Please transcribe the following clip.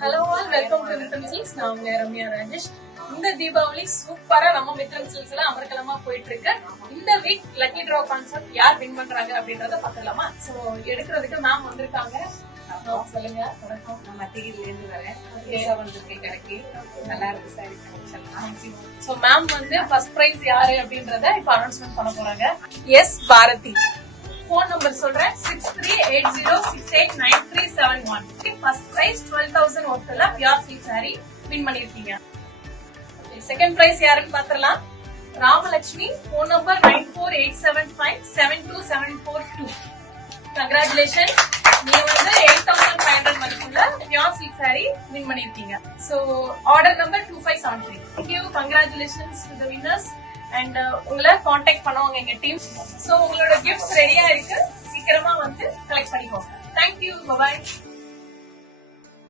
Hello all, welcome to Vithram Silks. நான் உங்க ரம்யா ராஜேஷ். இந்த தீபாவளி சூப்பரா நம்ம வித்ரம் சில்க்ஸ்ல அமர்க்கலமா போயிட்டு இருக்கு. இந்த வீக் லக்கி டிரா கான்செப்ட் யார் வின் பண்றாங்க அப்படின்றத பாத்துக்கலாமா? சோ எடுக்கிறதுக்கு மேம் வந்திருக்காங்க. சொல்லுங்க. வணக்கம். நான் மத்தியில இருந்து வரேன். புதுசா வந்திருக்கேன் கடைக்கு. நல்லா இருக்கு சாரி கலெக்ஷன். சோ மேம் வந்து ஃபர்ஸ்ட் பிரைஸ் யாரு அப்படின்றத இப்ப அனௌன்ஸ்மெண்ட் பண்ண போறாங்க. எஸ் பாரதி. போன் நம்பர் சொல்றேன், 6380689371. ஃபர்ஸ்ட் பிரைஸ் 12,000 ஒர்த்ல பியூர் சில்க் சாரி வின் பண்ணிருக்கீங்க. செகண்ட் பிரைஸ் யாருன்னு பாத்திரலாம். ராமலட்சுமி. Phone number 9487572742. கங்க்ராச்சுலேஷன். நீங்க வந்து 8,500 மதிப்புள்ள பியூர் சில்க் சாரி வின் பண்ணிருக்கீங்க. So order number 2573. Thank you. Congratulations to the winners. And உங்களை காண்டாக்ட் பண்ணுவாங்க எங்க டீம். சோ உங்களோட கிஃப்ட்ஸ் ரெடியா இருக்கு, சீக்கிரமா வந்து கலெக்ட் பண்ணிக்கோங்க. தேங்க்யூ. பாய்.